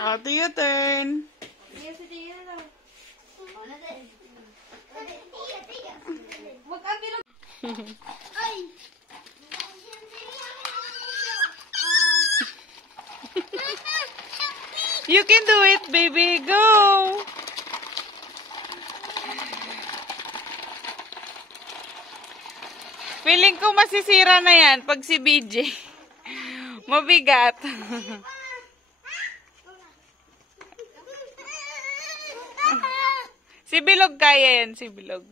To your turn. You can do it, baby. Go. Feeling ko masisira na yan pag si BJ. Mabigat. Si Bilog kaya yan, si Bilog.